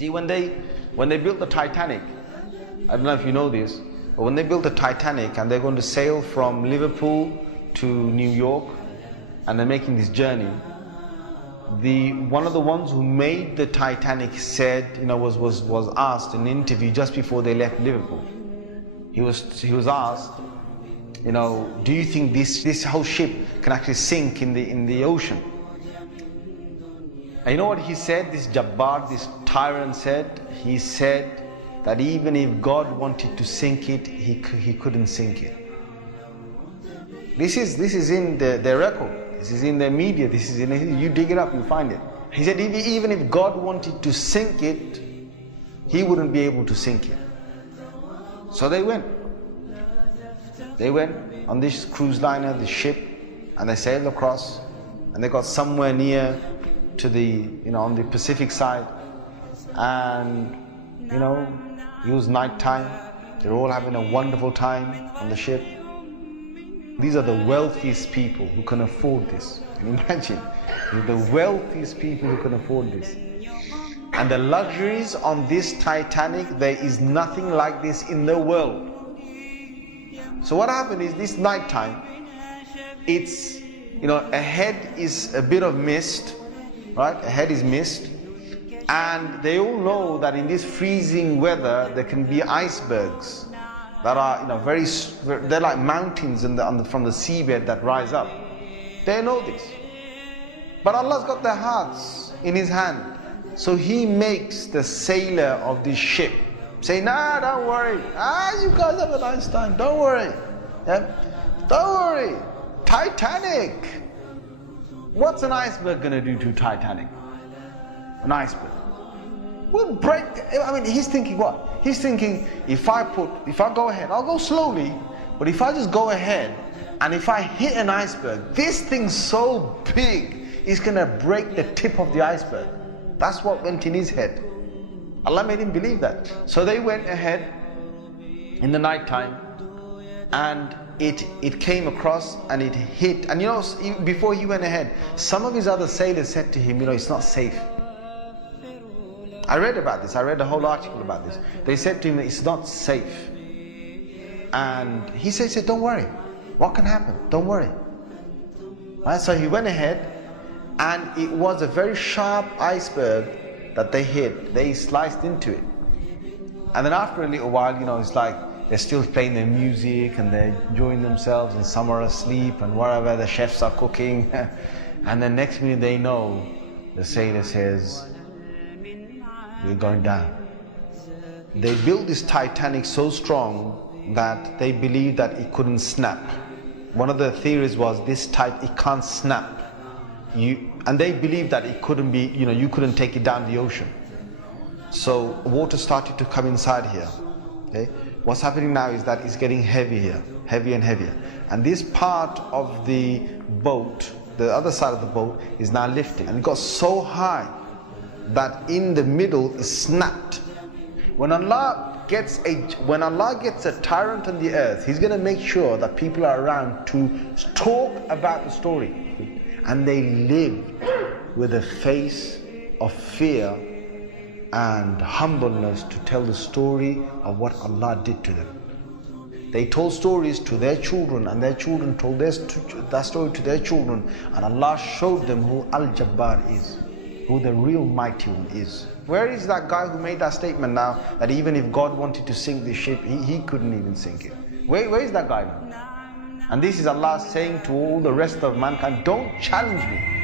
See, when they built the Titanic, I don't know if you know this, but when they built the Titanic and they're going to sail from Liverpool to New York, and they're making this journey, one of the ones who made the Titanic said, was asked in an interview just before they left Liverpool. He was asked, do you think this whole ship can actually sink in the ocean? And you know what he said? This Jabbar, this tyrant said. He said that even if God wanted to sink it, he couldn't sink it. This is in their record. This is in their media. This is you dig it up, you find it. He said even if God wanted to sink it, he wouldn't be able to sink it. So they went. They went on this cruise liner, this ship, and they sailed across, and they got somewhere near to the, on the Pacific side, and it was night time. They're all having a wonderful time on the ship. These are the wealthiest people who can afford this. Can you imagine? They're the wealthiest people who can afford this. And the luxuries on this Titanic, there is nothing like this in the world. So what happened is this night time, it's, ahead is a bit of mist, right? Ahead is mist. And they all know that in this freezing weather, there can be icebergs that are, they're like mountains from the seabed that rise up. They know this. But Allah's got their hearts in His hand. So He makes the sailor of this ship say, nah, don't worry. You guys have a nice time. Don't worry. Yeah? Don't worry. Titanic. What's an iceberg going to do to Titanic? An iceberg. We'll break. He's thinking what? He's thinking, if I go ahead, I'll go slowly, but if I just go ahead, and if I hit an iceberg, this thing's so big, it's going to break the tip of the iceberg. That's what went in his head. Allah made him believe that. So they went ahead in the night time, and it came across and it hit. And before he went ahead, some of his other sailors said to him, it's not safe. I read about this. I read a whole article about this. They said to him, it's not safe. And he said, don't worry. What can happen? Don't worry. Right? So he went ahead, and it was a very sharp iceberg that they hit. They sliced into it. And then after a little while, it's like they're still playing their music and they're enjoying themselves, and some are asleep and wherever the chefs are cooking. And then next minute they know, the sailor says, we're going down. They built this Titanic so strong that they believed that it couldn't snap. One of the theories was it can't snap. And they believed that it couldn't be, you couldn't take it down the ocean. So water started to come inside here. Okay? What's happening now is that it's getting heavier, heavier and heavier. And this part of the boat, the other side of the boat, is now lifting. And it got so high that in the middle is snapped. When Allah gets a tyrant on the earth, He's going to make sure that people are around to talk about the story. And they lived with a face of fear and humbleness to tell the story of what Allah did to them. They told stories to their children, and their children told that story to their children, and Allah showed them who Al-Jabbar is, who the real mighty one is. Where is that guy who made that statement now, that even if God wanted to sink this ship, he couldn't even sink it? Where is that guy now? And this is Allah saying to all the rest of mankind, don't challenge me.